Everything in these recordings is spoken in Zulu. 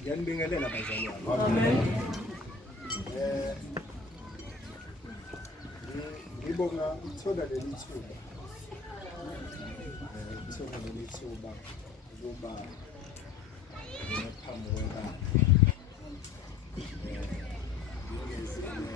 Ngiyanibingelela bazali wami. Amen. Ngibonga ukuthola leli thuba. Ukuthola leli thuba ukuba ngaphambi kwebandla. Ngingezile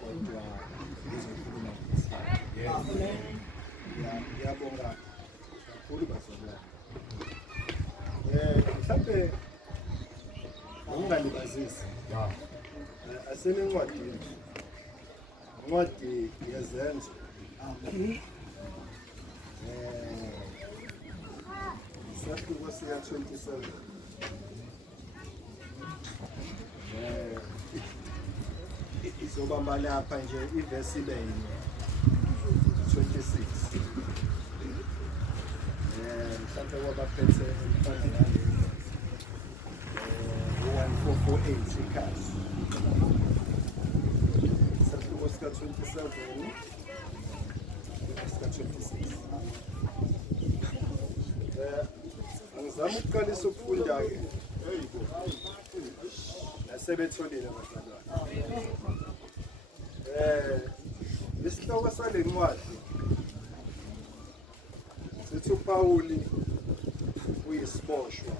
kodwa ngizokhuluma ngesikhathi. Ngiyabonga kakhulu bazali wami. Mhlawumbe ungalibazisi asenencwadini incwadi yezenzo isahluko siya 27 izobamba lapha nje ivesi ibe 26 mhlawumbe wabaphethe emfana ngale 1448 ikhasi isahluko sika 27 sika 26 angizama ukuqalisa ukufunda-ke nasebetholile abazalwane. Isihloko sale ncwadi sithi uPawuli uyisiboshwa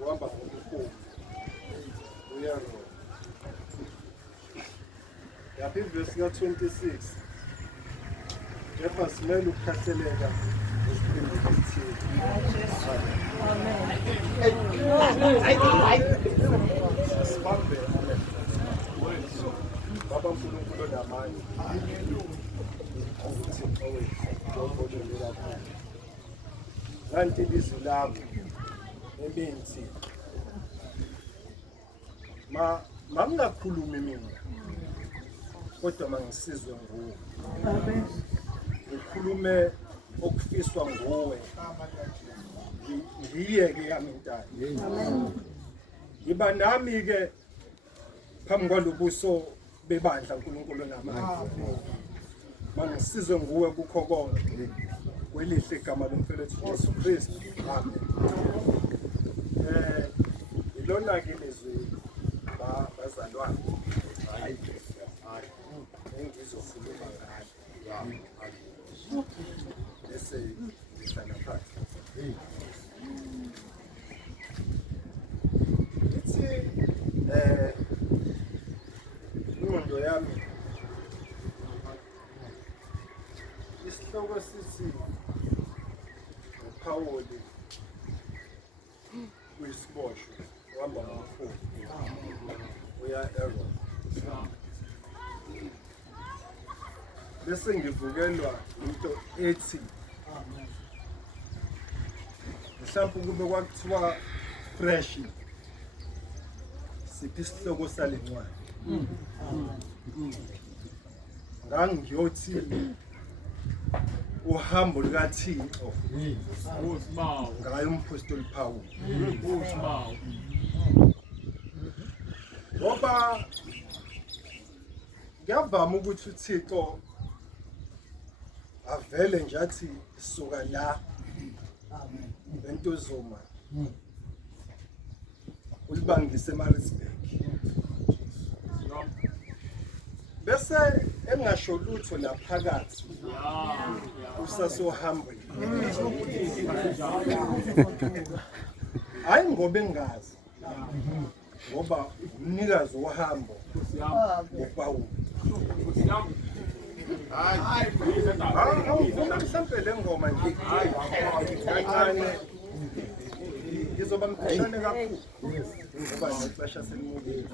uhamba ngobukhulu uya Roma. Yapha ivesi ka-26 kepha simele ukukhathaleka esiphindweni esithile. Sibambe Baba uNkulunkulu namanye uThixo wethu ongolela lapha. Kanti ilizwi lakho ebenzi mangingakhulumi mina kodwa mangisizwe nguwe. Amen. Ngikhulume okufiswa nguwe. Ngiyeke yami intando. Amen. Ngiba nami ke phambi kwalobuso bebandla uNkulunkulu namanye. Mangisizwe nguwe kukho konke. Kwelihle igama lomfowethu Jesu Kristu. Amen. Ilona ke lizwi bazalwane. Hayi. Engizokhuluma ngalo. Bese ngihlala phansi. Ithi ingqondo yami isihloko sithi uPawuli uyisiboshwa uhamba ngomkhulu uya eRoma. Bese ngivukelwa into ethi mhlawumbe kube kwakuthiwa fresh siphi isihloko sale ncwadi. Ngangiyothi uhambo lukaThixo ngayo umpostoli Pawuli. Ngoba ngiyavama ukuthi uThixo avele nje athi suka la entozoma ulibangise eMaritzburg bese engasho lutho laphakathi usasohambweni. Hayi ngoba engazi ngoba umnikazi wohambo uPawuli. Mhlawumbe le ngoma nje kancane ngizoba mkhushane kakhulu ngoba nexesha selimukile.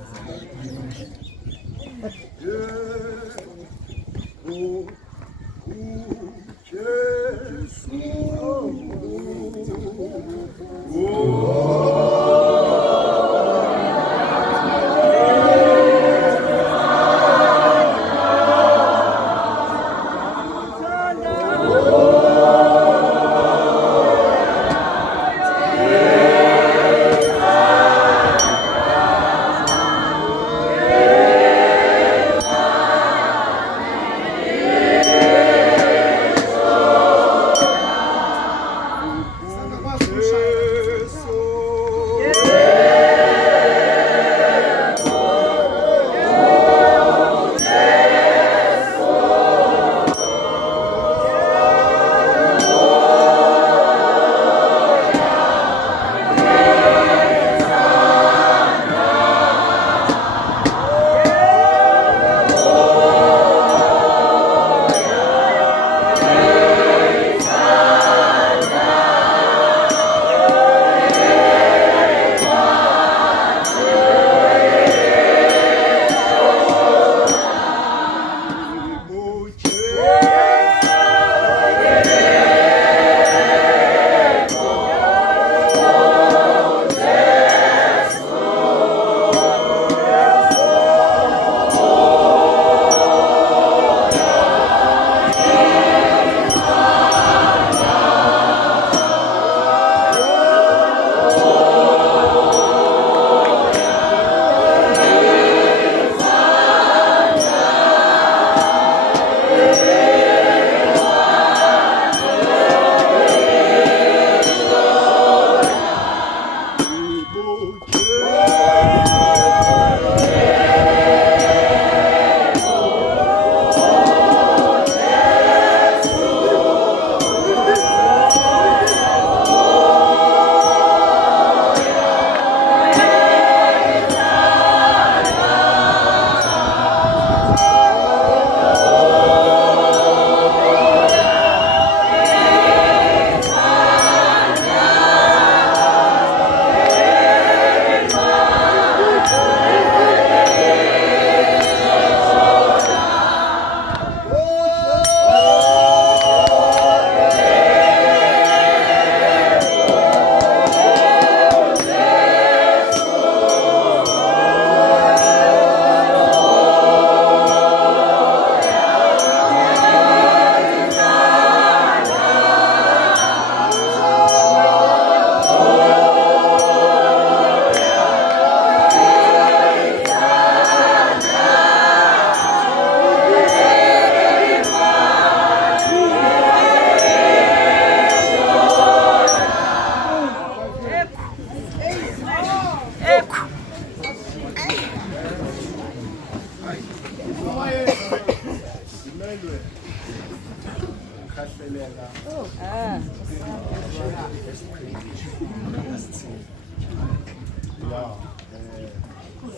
Siyabulela.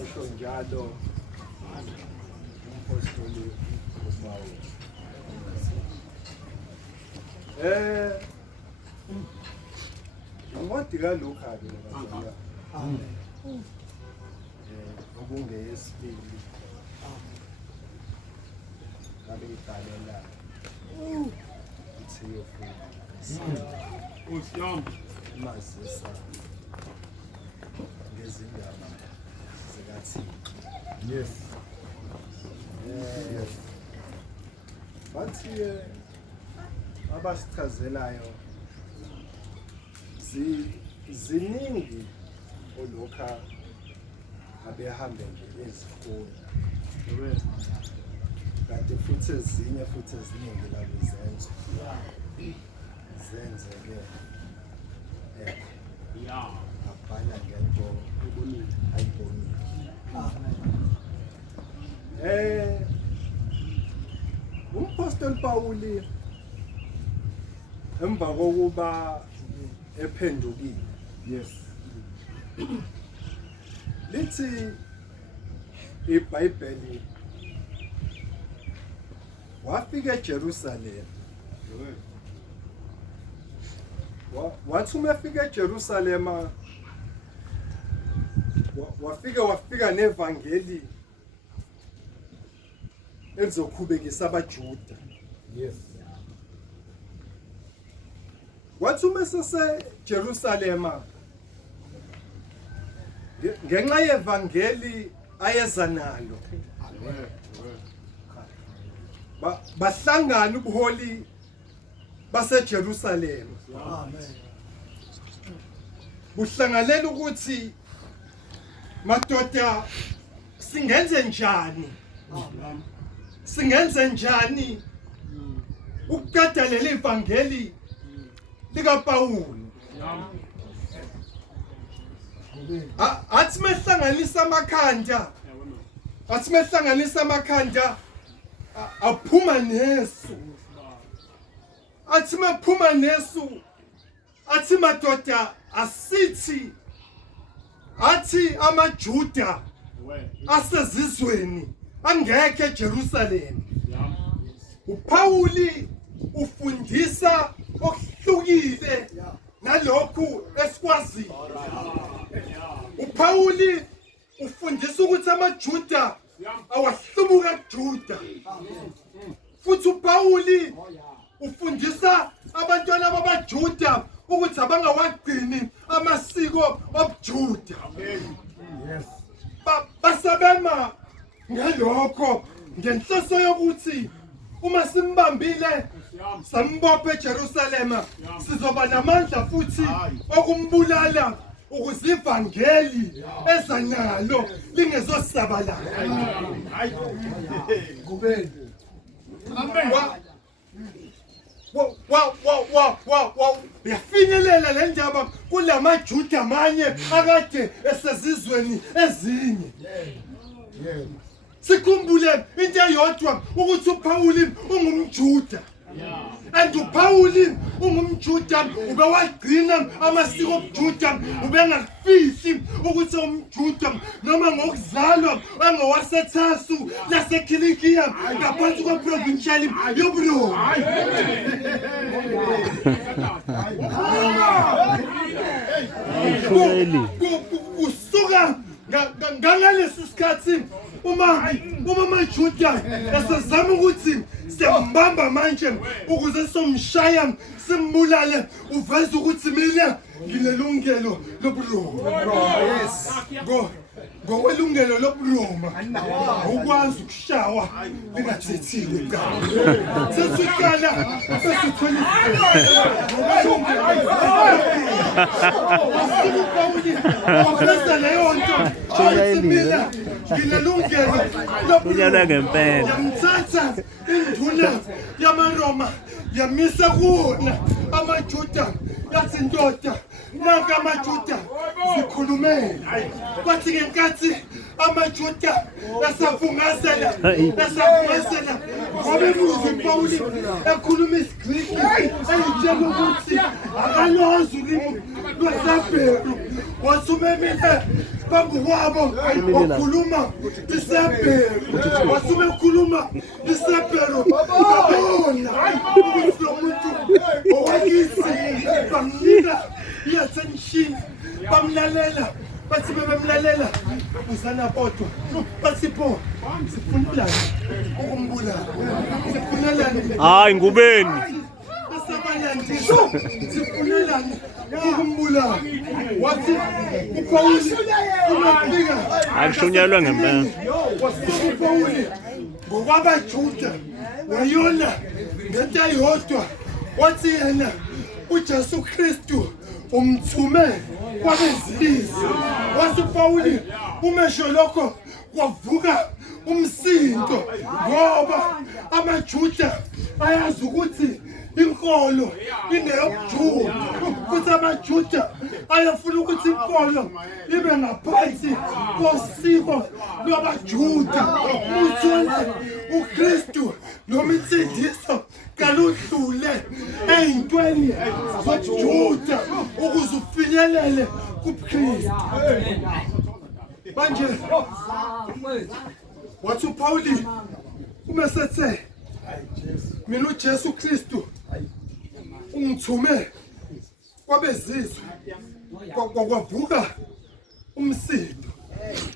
Usho njalo umpostoli uPawulu. Incwadi kaLuka-ke ngiyabona. Okungeyesibili. Ngabe ibhalela Mazisa ngezindaba zikaThixo. Yes. Bathi abasichazelayo ziningi olokha abehambe nje ezifunda. Kanti futhi ezinye eziningi labo izenzo. Zenzeke abhala ngento ayibonile. Umpostoli Pawuli emva kokuba ephendukile. Yes. Lithi iBhayibheli wafika eJerusalem. Wathi uma efika eJerusalema wafika nevangeli elizokhubekisa abaJuda. Yes. Wathi uma eseJerusalema ngenxa yevangeli ayeza nalo bahlangana ubuholi baseJerusalem. Amen. Buhlanganela ukuthi madoda singenze njani? Amen. Singenze njani ukukadalela ivangeli likaPawulu? Athi mehlanganisa amakhanda aphuma nesu. Athi maphuma nesu athi madoda asithi athi amaJuda asezizweni angekho eJerusalem. uPawuli ufundisa okuhlukile nalokhu esikwaziyo. uPawuli ufundisa ukuthi amaJuda awahlubuka kuJuda. Futhi uPawuli ufundisa abantwana babaJuda ukuthi abangawagcini amasiko obuJuda. Yes. Basabema ngalokho ngenhloso yokuthi uma simbambile sambophe eJerusalema sizoba namandla futhi okumbulala ukuze ivangeli ezanalo lingezosabalala. Ngubeni. Amen. Yafinyelela le ndaba kulamaJuda amanye akade esezizweni ezinye. Sikhumbule into eyodwa ukuthi uPawuli ungumJuda. And uPawuli ungumJuda ubewagcina amasiko obuJuda ubengafihli ukuthi umJuda noma ngokuzalwa engowaseThasu laseKilikiya ngaphansi kweprovincial yobuRoma. Usuka ngalesi sikhathi uma amaJuda esezama ukuthi siyambamba manje ukuze somshaya simbulale uveza ukuthi mina nginelungelo lobuRoma. Yes. Ngokwelungelo lobuRoma ukwazi ukushawa lingathethile igama. Sesiqala sesithola Wafeza leyo nto. Mina nginelungelo lobuRoma. Yamthatha induna yamaRoma yamisa kuwona amaJuda yathi ndoda nanka amaJuda zikhulumele kwathi ngenkathi amaJuda esavungazela ngoba imuzwa uPawuli ekhuluma isiGriki eyitshela ukuthi akalazi ulimi lwaseBheru wasumemile phambi kwabo wakhuluma isiHebheru wasumekhuluma isiHebheru babona ukuthi lo muntu owakithi bamnika i-attention bamlalela bathi bebemlalela uzana bodwa bathi pho sifunelani ukumbulala sifunelani hayi Ngubeni asabalandisa sifunelani ukumbulala wathi uPawuli umafika akushunyelwe ngempela wasuka uPawuli ngokwabaJuda wayona ngento eyodwa wathi yena uJesu Kristu umthume kwabezizwe wathi uPawuli umesho lokho kwavuka umsindo ngoba amaJuda ayazi ukuthi inkolo ingeyobuJuda futhi amaJuda ayafuna ukuthi inkolo ibe ngaphansi kosiko lwabaJuda uthole uKristu noma insindiso kaludlule eyintweni zobuJuda ukuze ufinyelele kuKristu manje wathi uPawuli umesethe mina uJesu Kristu ungithume kwabezizwe kwavuka umsindo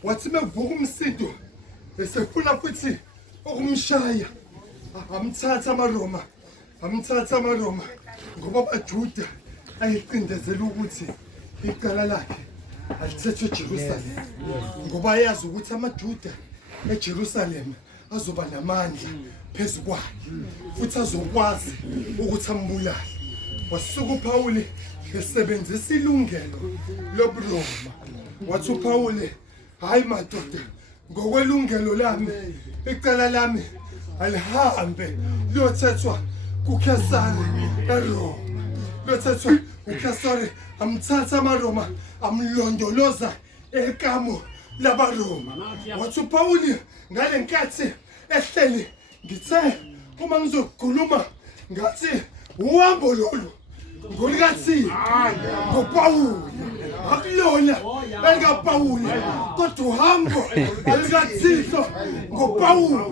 wathi mekuvuka umsindo esefuna futhi ukumshaya amthatha amaRoma ngoba abaJuda ayiqindezela ukuthi icala lakhe alithethwe eJerusalem ngoba ayazi ukuthi amaJuda eJerusalem azoba namandla phezu kwakhe futhi azokwazi ukuthi ambulale wasuka uPawuli esebenzisa ilungelo lobuRoma wathi uPawuli hayi madoda ngokwelungelo lami icala lami alihambe liyothethwa kuKesari eRoma lothethwa uKesari amthatha amaRoma amlondoloza ekamo labaRoma wathi uPawuli ngale nkathi ehleli ngithe uma ngizokhuluma ngathi uhambo lolu ngolikathi ngoPawuli akulona elikaPawuli kodwa uhambo elikaThixo ngoPawuli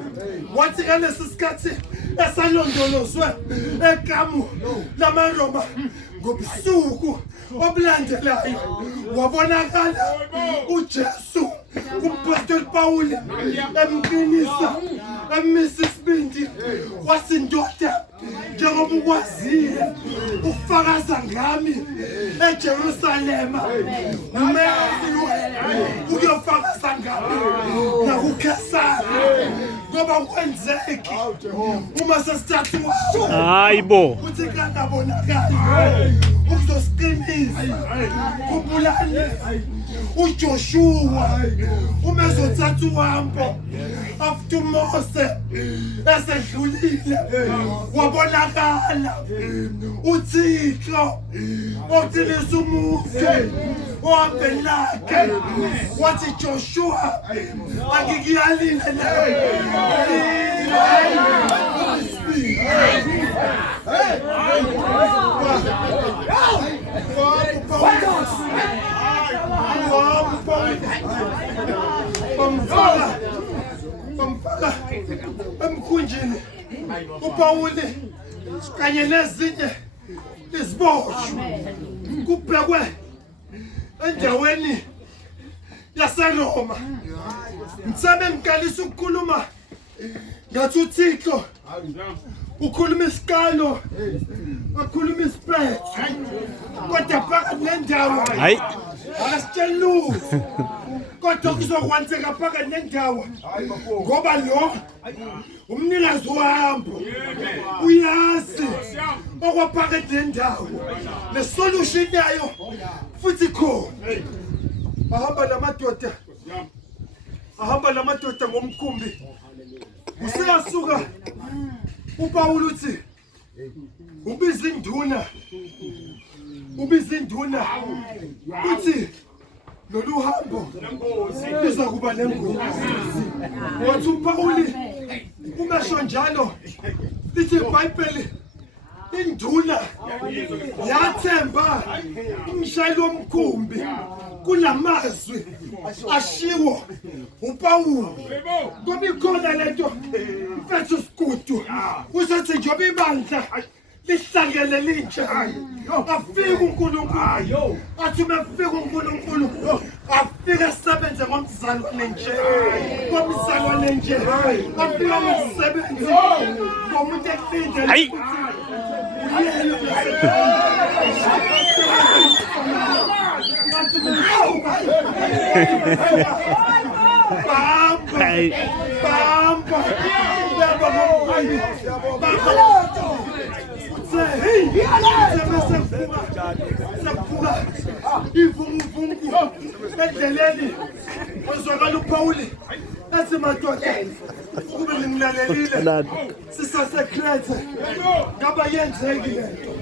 wathi ngalesi sikhathi esalondolozwe ekamo lamaRoma ngobusuku obulandelayo wabonakala uJesu kumpostoli Pawuli emqinisa emisa isibindi wathi ndoda njengoba ukwazile ukufakaza ngami eJerusalema umele uyofakaza ngami nakuKesari ngoba kwenzeki uma sesithathu hayibo uthi kanabonakala ukuzosiqinisa kubulale uJoshua umezothatha uhambo after Mose esedlulile wabonakala uThixo othilisa umuntu ohambeni lakhe wathi Joshua angikuyalinda bamfaka emkhunjini uPawuli kanye nezinye iziboshwa kubhekwe endaweni yaseRoma ngitsebe ngiqalisa ukukhuluma ngathi uThixo ukhuluma isikalo akhuluma isiphetho kodwa phakathi nendawo hayi akasitshela lutho kodwa kuzokwenzeka phakathi nendawo ngoba lo umnikazi wohambo uyazi okwaphakathi nendawo nesolution yayo futhi khona ahamba namadoda ngomkhumbi useyasuka uPawuli uthi ubiza induna uthi lolu hambo liza kuba nengozi wathi uPawuli umasho njalo lithi iBhayibheli induna yathemba umshayeli womkhumbi kulamazwi ashiwo uPawuli ngoba ikhona lento mfethu sikudu usethi njoba ibandla lihlangene linje afike uNkulunkulu athi mafike uNkulunkulu afike asebenze ngomzalwane nje afike ngomsebenzi ngomuntu ekulindele endleleni uzwakala uPawuli ethi madoda kube ngimlalelile sisasekrete ngaba yenzeki lento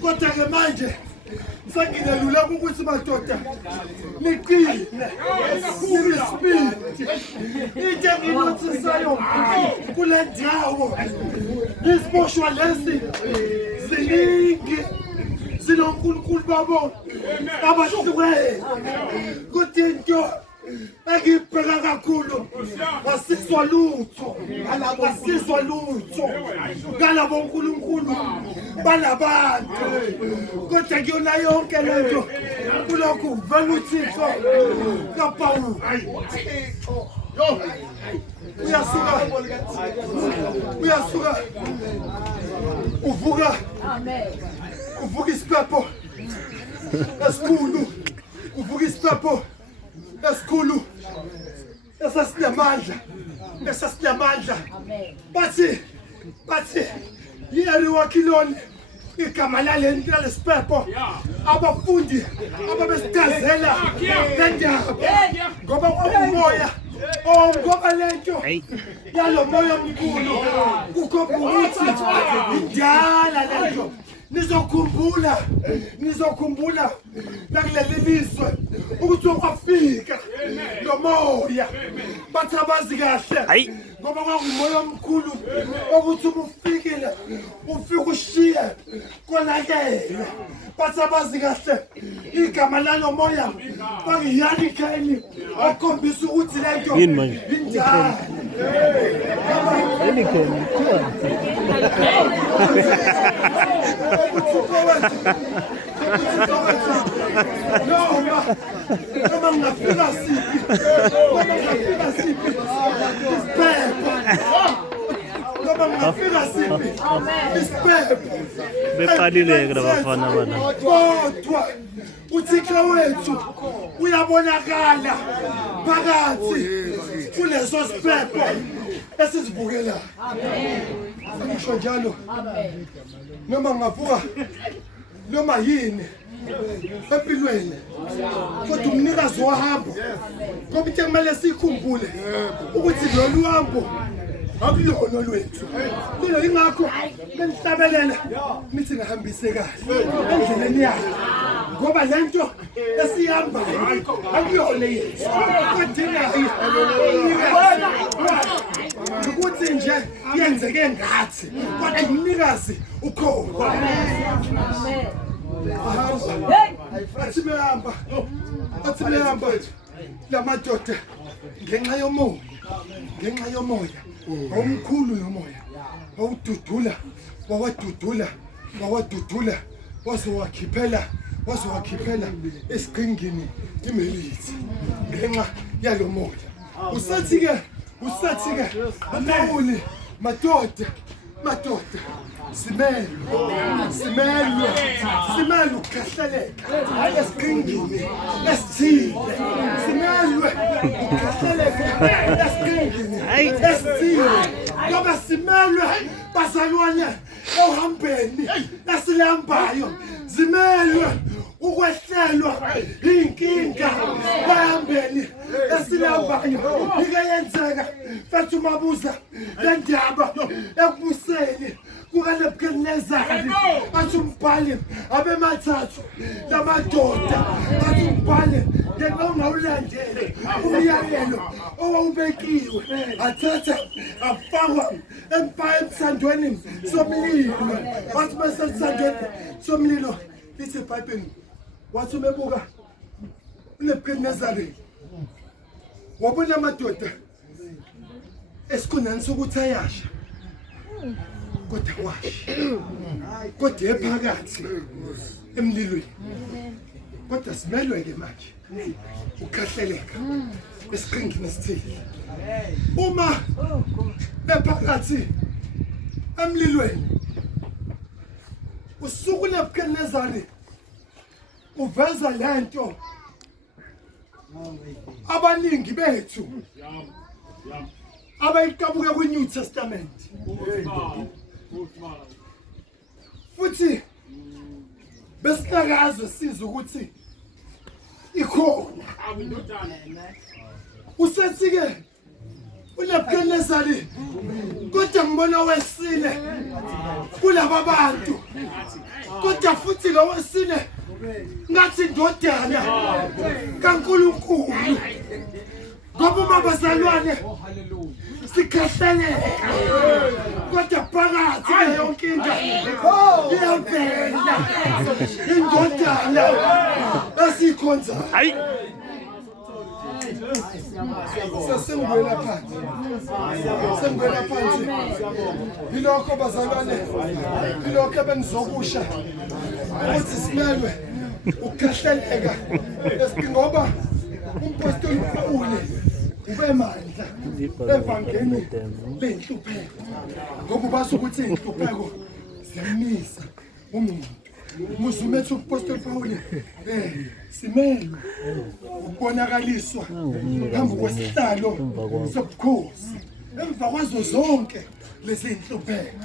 kodwa-ke manje senginelula ukuthi madoda niqine nirispeed into enginotsisayo kule ndawo isiboshwa lesi ziningi zinonkulunkulu babo abahlukene kodwa into engibheka kakhulu asizwa lutho ngalabo nkulunkulu balabantu kodwa kuyona yonke lento kulokhu vele uThixo kaPawuli uyasuka uvuka isiphepho esikhulu esikhulu esasinamandla bathi yeri wakiloni igama lalesiphepho abafundi ababesigazela lendaba ngoba kwakumoya ngoba lento yalo moya omkhulu kukhomba ukuthi indala lento nizokhumbula nakuleli lizwe ukuthi kwafika lo moya bathi abazi kahle ngoba kwakumoya omkhulu ukuthi ubufikile ufika ushiye konakele bathi abazi kahle igama lalo moya kwakuyanikheni okhombisa ukuthi lento indala noma ngafika siphi isiphepho beqalile-ke labafana bana kodwa uThixo wethu uyabonakala phakathi kuleso siphepho esizibukelayo. Ngisho njalo noma ngavuka noma yini empilweni kodwa umnikazi wahambo ngoba into kumele sikhumbule ukuthi lolu hambo akulona lwethu lelo ingakho benihlabelela nithi ngihambise kahle endleleni yakho ngoba lento esihamba akuyona yethu kodinayo ukuthi nje yenzeke ngathi kodwa umnikazi ukhona. Athi mehamba lamadoda ngenxa yomoya omkhulu yomoya wawadudula wazowakhiphela esiqingini imelithi ngenxa yalo moya. Usathi-ke uPawuli madoda simelwe ukukhahleleka esiqingini esithile simelwe ukukhahleleka esiqingini esithile ngoba simelwe bazalwane ehambeni esilambayo zimelwe ukwehlelwa inkinga bahambeni esilambayo ikayenzeka mfethu mabuza le ndaba ekubuseni kukaNebukadnezari athi umbhali abemathathu lamadoda athi umbhali ngenxa ungawulandeli umyalelo owawubekiwe athatha afakwa emsandweni somlilo wathi bese emsandweni somlilo lithi eBhayibhelini wathi umebuka uNebukadnezari wabona amadoda esikhundleni sokuthi ayasha kodwa washa kodwa ephakathi emlilweni kodwa simelwe-ke manje ukhahleleka esiqhingini esithile uma bephakathi emlilweni usuku uNebukadnezari uveza lento abaningi bethu abayiqabuka kwi-New Testament futhi besinakazwe sizwe ukuthi ikhona usethi-ke uNebukadnezari kodwa ngibona wesine kulaba bantu kodwa futhi lo wesine ngathi indodana kaNkulunkulu ngoba uma bazalwane sikhahleleka kodwa phakathi yonke into iyavela indodana esikhonzayo sesingwela phansi yilokho bazalwane yilokho bengizokusha ukuthi simelwe ukukhahleleka ngoba umpostoli Pawule ubemandla evangeli lenhlupheko ngoba bazi ukuthi inhlupheko ziyamisa umuntu muzumethu umpostoli Pawule simelwe ukubonakaliswa phambi kwesihlalo sobukhosi emva kwazo zonke lezi inhlupheko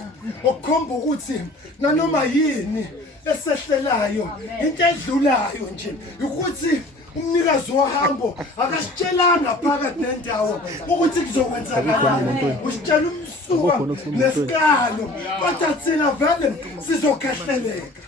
okukhomba ukuthi nanoma yini esehlelayo into edlulayo nje ukuthi umnikazi wohambo akasitshelanga phakathi nendawo ukuthi kuzokwenzakalani usitshela umsuka nesikalo kodwa thina vele sizokhahleleka